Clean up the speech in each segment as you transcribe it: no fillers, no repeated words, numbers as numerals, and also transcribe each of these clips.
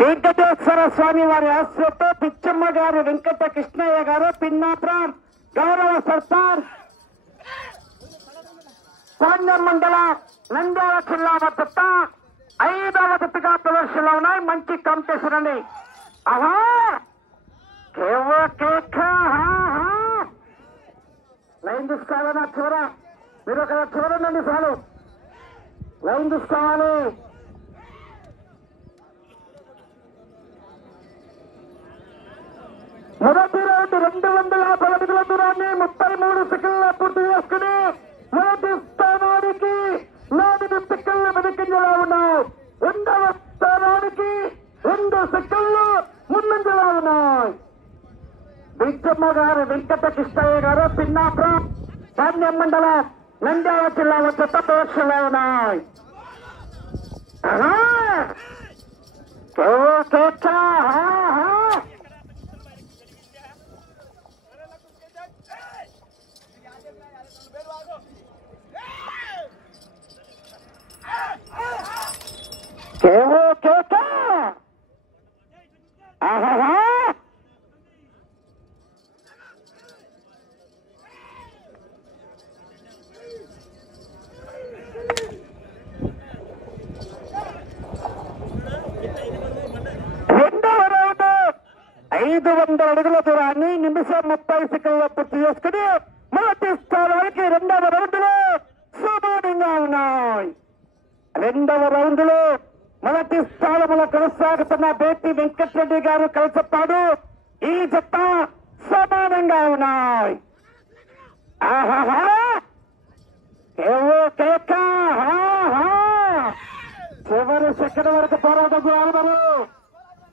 వెంకటేశ్వర స్వామి వారి ఆశ్రతో పిచ్చమ్మ గారు వెంకట కృష్ణయ్య గారు పిన్నాపురం గౌరవ సర్పంచ్ పాండ్యం మండల నంద్యాల జిల్లా వద్ద 5వ జతగా ప్రదర్శనలో ఉన్నాయి. మంచి కాంపిటీషన్ అండి. ఆహా లైన్ తీసుకోవాలన్నా చివర మీరు ఒక చివరండి చాలు. లైన్ తీసుకోవాలి. మొదటి రౌండ్ 210 అడుగుల దూరాన్ని 33 సెకండ్ల పూర్తి చేసుకుని మొదటి స్థానానికి 4 సెకండ్లు వెనుకంజలా ఉన్నాయి. రెండవ స్థానానికి 2 సెకండ్లు ముందంజలా ఉన్నాయి. బిచ్చమ్మ గారు వెంకట కృష్ణయ్య గారు పిన్నాపురం పాండ్యం మండలం నంద్యాల జిల్లాలో చెత్త పరీక్షలో ఉన్నాయి. రెండవ రౌండ్ 500 అడుగుల దూరాన్ని నిమిషం 30 సెకండ్ల పూర్తి చేసుకుని మొదటి స్థానానికి రెండవ రౌండ్ లో సమానంగా ఉన్నాయి. రెండవ రౌండ్ లో మొదటి స్థానంలో కొనసాగుతున్న బేటి వెంకటరెడ్డి గారు కలిసప్పాడు. ఈ జత సమానంగా ఉన్నాయి. చివరి సెకండ్ వరకు పోరాటం చేయాలి. మరి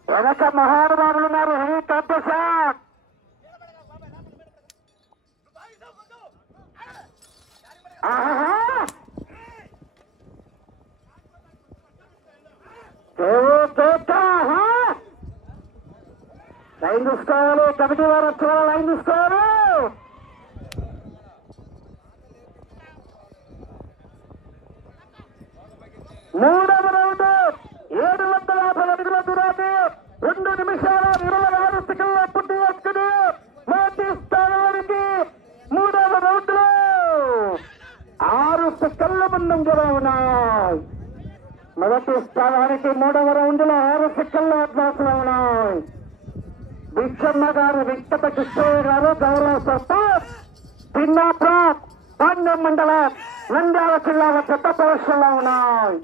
వెనక మహానుభావులు ఉన్నారు. Heavy competition. లైన్ తీసుకోవాలి. కమిటీ వారు వచ్చే లైన్ తీసుకోవాలి. మూడవ రౌండ్ 750 అడుగుల దూరాన్ని 2 నిమిషాల 26 సెకండ్ల పూర్తి చేసుకుని మొదటి స్థానానికి మూడవ రౌండ్ లో 6 సెకండ్ల ముందంజలో ఉన్నాయి. మొదటి స్థానానికి మూడవ రౌండ్ లో 6 సెకండ్ల అడ్వాన్స్ లో ఉన్నాయి. బిచ్చమ్మ గారు వెంకట కృష్ణయ్య గారు గౌరవ సర్పంచ్ పిన్నాపురం పాండ్యం మండలం నంద్యాల జిల్లాలో చెత్త పరీక్షలో ఉన్నాయి.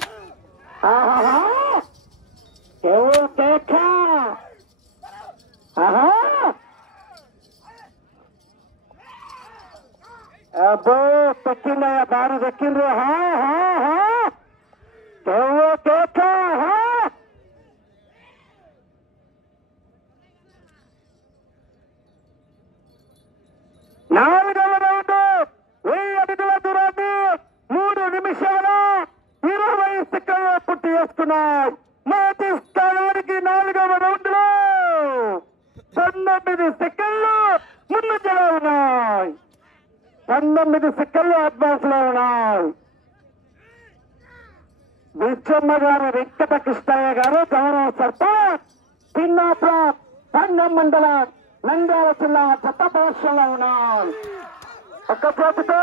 అబ్బో తక్కిందయ్యా బారు దక్కిండ్రు. నాలుగవ రౌండ్ 1000 అడుగుల దూరాన్ని 3 నిమిషాల 20 సెకండ్ల పూర్తి చేసుకున్నాయి. మొదటి స్థానానికి 4వ రౌండ్ లో 19 సెకండ్లు ముందంజలో ఉన్నాయి. 19 సెకండ్లు అడ్వాన్స్ లో ఉన్నాయి. బిచ్చమ్మ గారు వెంకట కృష్ణయ్య గారు గౌరవ సర్పంచ్ పిన్నాపురం పాండ్యం మండలం నంద్యాల జిల్లా చెత్త పరీక్షలో ఉన్నాయి. ఒక్క చేతితో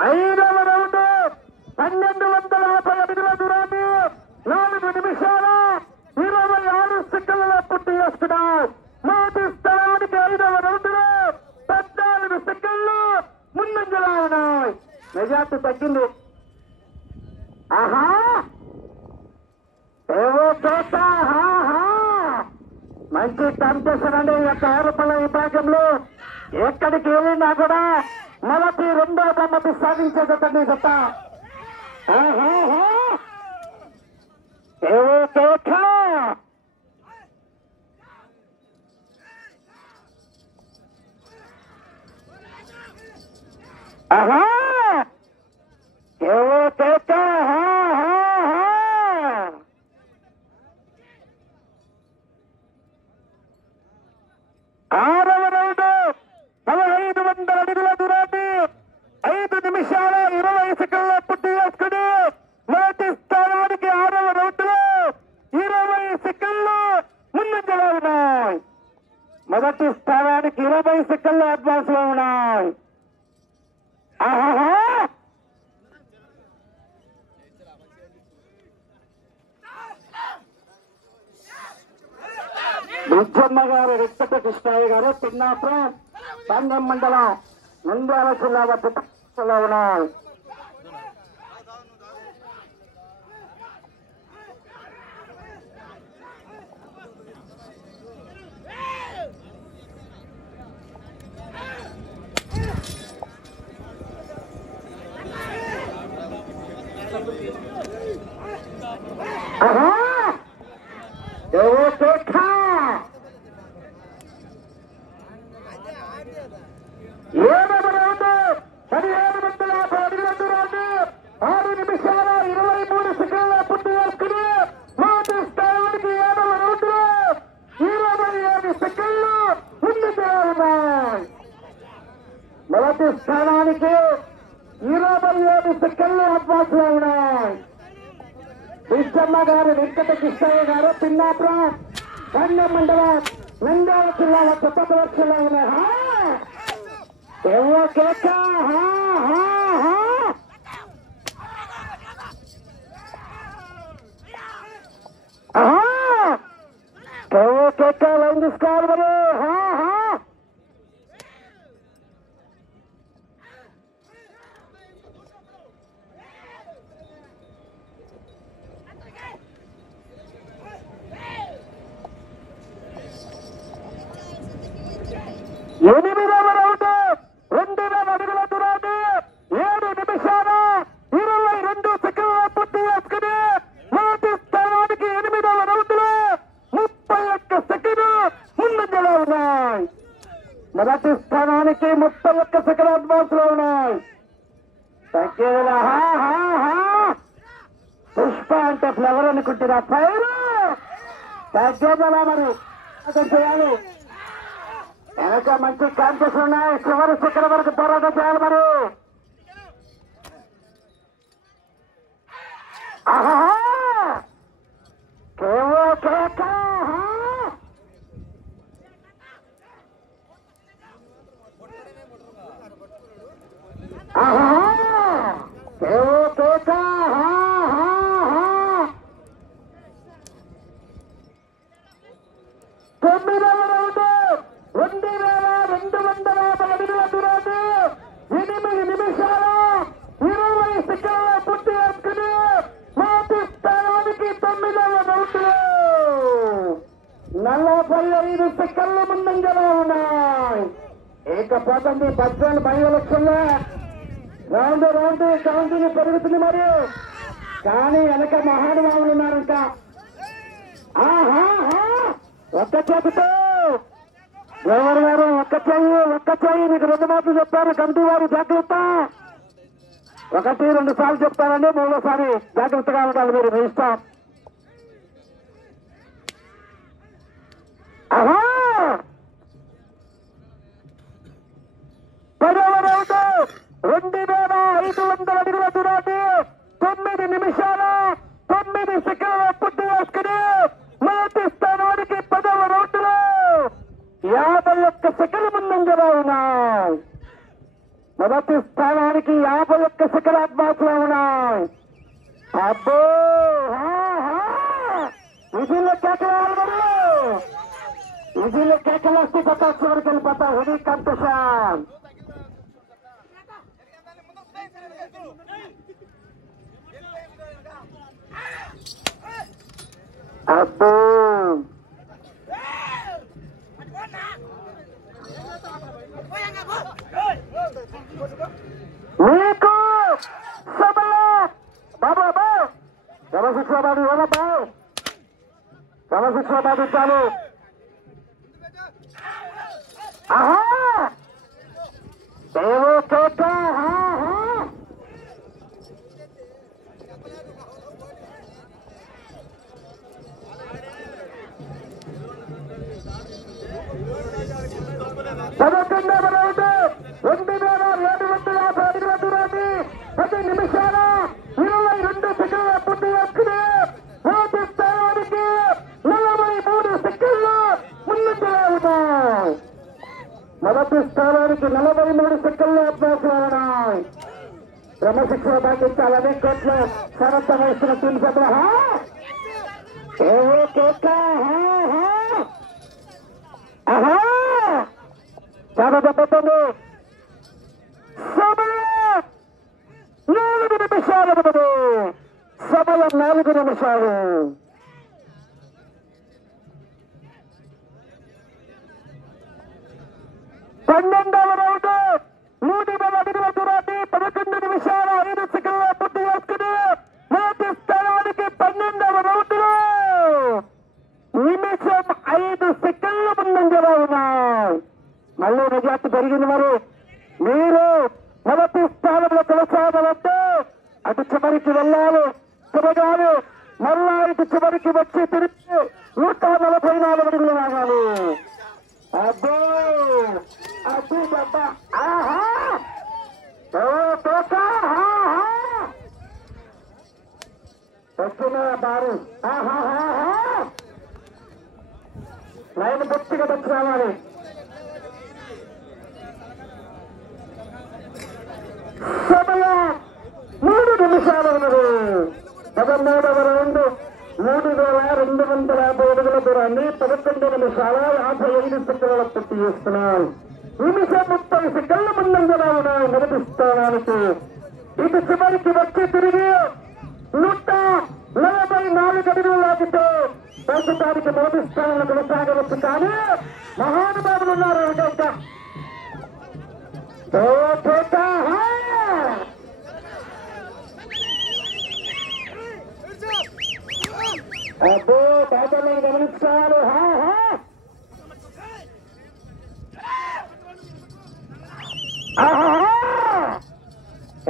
ఐదవ రౌండ్ 1250 అడుగుల దూరాన్ని 4 నిమిషాల 26 సెకండ్ల పూర్తి చేస్తున్నారు. మొదటి స్థానానికి 5వ రౌండ్ లో 14 సెకండ్లు ముందంజలా ఉన్నాయి. మెజార్టీ తగ్గింది. మంచి కాంపిటీషన్ అండి. ఈ యొక్క 6 రూపాయల విభాగంలో ఎక్కడికి వెళ్ళినా కూడా మొదటి 2వ బహుమతి సాధించేదండి జత. ఆరవ రౌండ్ 1500 అడుగుల దూరాన్ని 5 నిమిషాల 20 సెకండ్ల పూర్తి చేసుకుని మొదటి స్థానానికి ఆరవ రౌండ్ లో 20 సెకండ్లు ముందంజలో ఉన్నాయి. మొదటి స్థానానికి 20 సెకండ్ల అడ్వాన్స్ లో ఉన్నాయి. బుజ్జమ్మ గారు వెంకట కృష్ణయ్య గారు పిన్నాపురం సంగం మండలం నంద్యాల జిల్లా వద్ద ఉన్నారు. మొదటి స్థానానికి 27 సెకండ్లు అడ్వాన్స్ లో ఉన్నాయి. బుజ్జమ్మ గారు వెంకట కృష్ణయ్య గారు పిన్నాపురం సంగం మండలం నంద్యాల జిల్లాల కొత్త ప్రదర్శనలో ఉన్నాయి. లైన్ తీసుకోవాలి మరి. ఎనిమిదవ రౌండ్ 2000 అడుగుల దూరాన్ని 7 నిమిషాల 22 సెకండ్ల పూర్తి చేసుకుని మొదటి స్థానానికి 8వ రౌండ్ లో 31 సెకండ్ ముందంజలో ఉన్నాయి. మొదటి స్థానానికి 31 సెకండ్ అడ్వాన్స్ లో ఉన్నాయి. పుష్ప అంటే ఫ్లవర్ అనుకుంటున్నా పైరు తగ్గేదలా మరి చేయాలి. వెనక మంచి కాంపిటీషన్ ఉన్నాయి. చివరి సెకండ్ వరకు పోరాటం చేయాలి మరి. సెకండ్ల ముందంజలో ఉన్నాయి. ఏకపోతుంది 18 లక్షల్లో రౌండ్ కౌంటింగ్ పెరుగుతుంది మరి. కానీ వెనక మహానుభావులు ఉన్నారంట. ఒక్క చేతితో డ్రైవర్ గారు ఒక్క చెయ్యి మీకు 2 మాటలు చెప్పారు. కమిటీ వారు జాగ్రత్త. 1, 2 సార్లు చెప్తారండి. 3వసారి జాగ్రత్తగా ఉండాలి మీరు. మీ ఇష్టం. 10వ రౌండ్ 2500 అడుగుల దూరాన్ని 9 నిమిషాల 9 సెకండ్ల పూర్తి చేసుకుని మొదటి స్థానానికి 10వ రౌండ్ లో 51 సెకండ్ల ముందంజలో ఉన్నాయి. మొదటి స్థానానికి 51 సెకండ్ల అడ్వాన్స్ లో ఉన్నాయి. అబ్బో విధుల్లో కేకలు విధుల్లో కేకలు వస్తే కొత్త చివరికి వెళ్ళిపోతా. Heavy competition. అబ్బో మీకు సభలో 43 సెకండ్ల అవకాశాలు ఉన్నాయి. క్రమశిక్షణ పాటించాలని కోర్టులో షరతు వహిస్తున్న టీం సభ్యులు చాలా దెబ్బతుంది. సమయం 4 నిమిషాలు ఉన్నది. సమయం 4 నిమిషాలు. పన్నెండవ రౌండ్ 3,000 అడుగుల దూరాన్ని 11 నిమిషాల 5 సెకండ్ల పూర్తి చేసుకుని మొదటి స్థానానికి 12వ రౌండ్ లో నిమిషం 5 సెకండ్ల ముందంజలో ఉన్నాయి. మళ్ళీ మెజార్టీ పెరిగింది. మరి మీరు మొదటి స్థానంలో కొనసాగాలంటే అటు చివరికి వెళ్ళాలి, తిరగాలి, మళ్ళా ఇటు చివరికి వచ్చి తిరిగి 144 అడుగులు రాగాలి. అబ్బో అబ్బు బాబా ఆహా వచ్చిన బారు లైన్ పూర్తిగా వచ్చి రావాలి. సమయం 3 నిమిషాలు ఉన్నది. 13వ రౌండ్ 3,250 అడుగుల దూరాన్ని 11 నిమిషాల 55 సెకండ్ల పూర్తి చేస్తున్నాం. నిమిషం 30 సెకండ్ల ముందంజలో ఉన్నాయి మొదటి స్థానానికి. ఇటు చివరికి వచ్చి తిరిగి 144 అడుగులు లాగితే ప్రస్తుతానికి మొదటి స్థానంలో కొనసాగవచ్చు. కానీ మహానుభావులు ఉన్నారు. ఇంకా అబ్బో బాటలను గమనించాలి.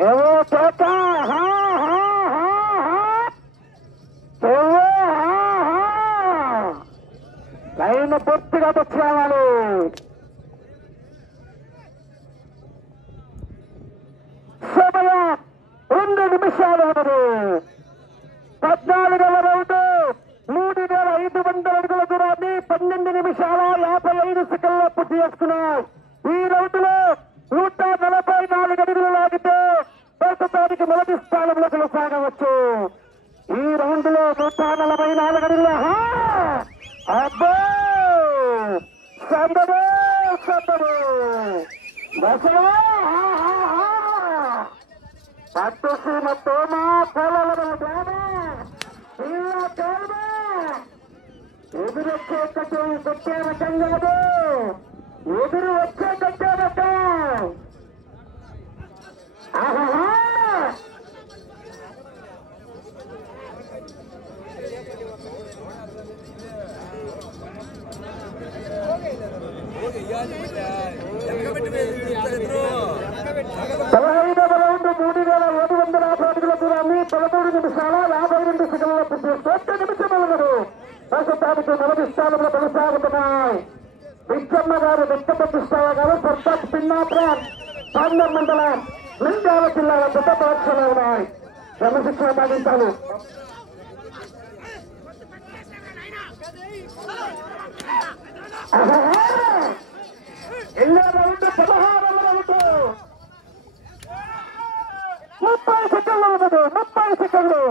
ఏవో తోట లైన్ పూర్తిగా తెచ్చేవాలి. సమయం 2 నిమిషాలు ఉన్నది. 14వ రౌండ్ 3,500 అడుగుల దూరాన్ని 12 నిమిషాల 55 సెకండ్ల పూర్తి చేసుకున్నాయి. ఈ రౌండ్ లో 144 అడుగులు లాగితే ప్రస్తుతానికి మొదటి స్థానంలో కొనసాగవచ్చు. ఈ రౌండ్ లో 144 అడుగులు. అబ్బో సందడు సందడు దశలో పట్టుసీమ తోమ పొలాలను ఎదురొచ్చే కొట్టే రకం కాదు, ఎదురు వచ్చే కొట్టే రకం. పదహైదవ రౌండ్ 3,750 అడుగుల దూరాన్ని 13 నిమిషాల 52 సెకండ్ల పూర్తి. 1 నిమిషం ఉన్నది. ప్రస్తుతానికి మొదటి స్థానంలో కొనసాగుతున్నాయి. విజయమ్మ గారు వెంకటకృష్ణయ్య గారు సర్పంచ్ పిన్నాపురం పాండర్ మండలం నంద్యాల జిల్లాలో పెద్ద పరీక్షలు ఉన్నాయి. క్రమశిక్షణ పాటించాలి. ఎన్నో రౌండ్ 16వ రౌండ్ 30 సెకండ్లు ఉన్నది. 30 సెకండ్లు.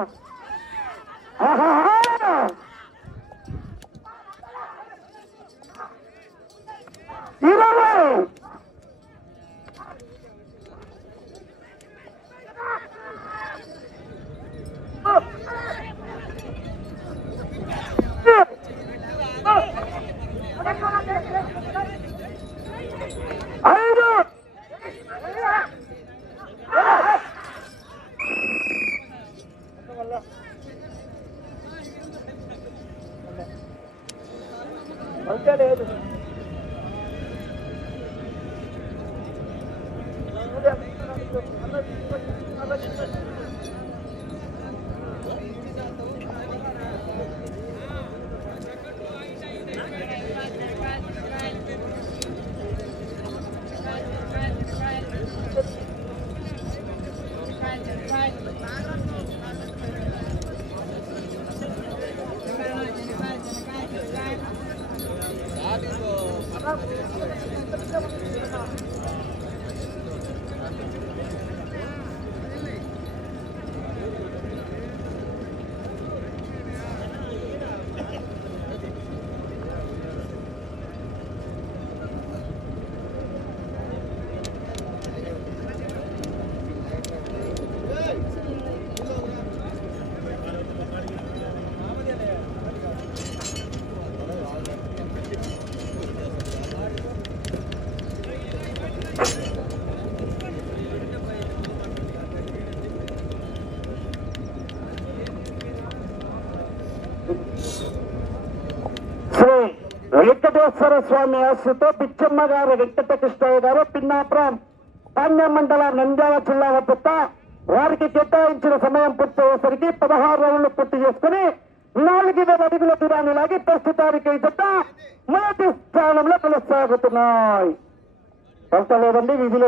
20 లేదు. శ్రీ వెంకటేశ్వర స్వామి ఆశతో పిచ్చమ్మ గారు వెంకట కృష్ణయ్య గారు పిన్నాపురం పాండ్య మండల నంద్యాల జిల్లా వద్ద వారికి కేటాయించిన సమయం పూర్తయ్యేసరికి 16 రౌండ్లు పూర్తి చేసుకుని 4000 అడుగుల దూరాన్ని లాగి ప్రస్తుతానికి జత మొదటి స్థానంలో కొనసాగుతున్నాయి. లేదండి విధులు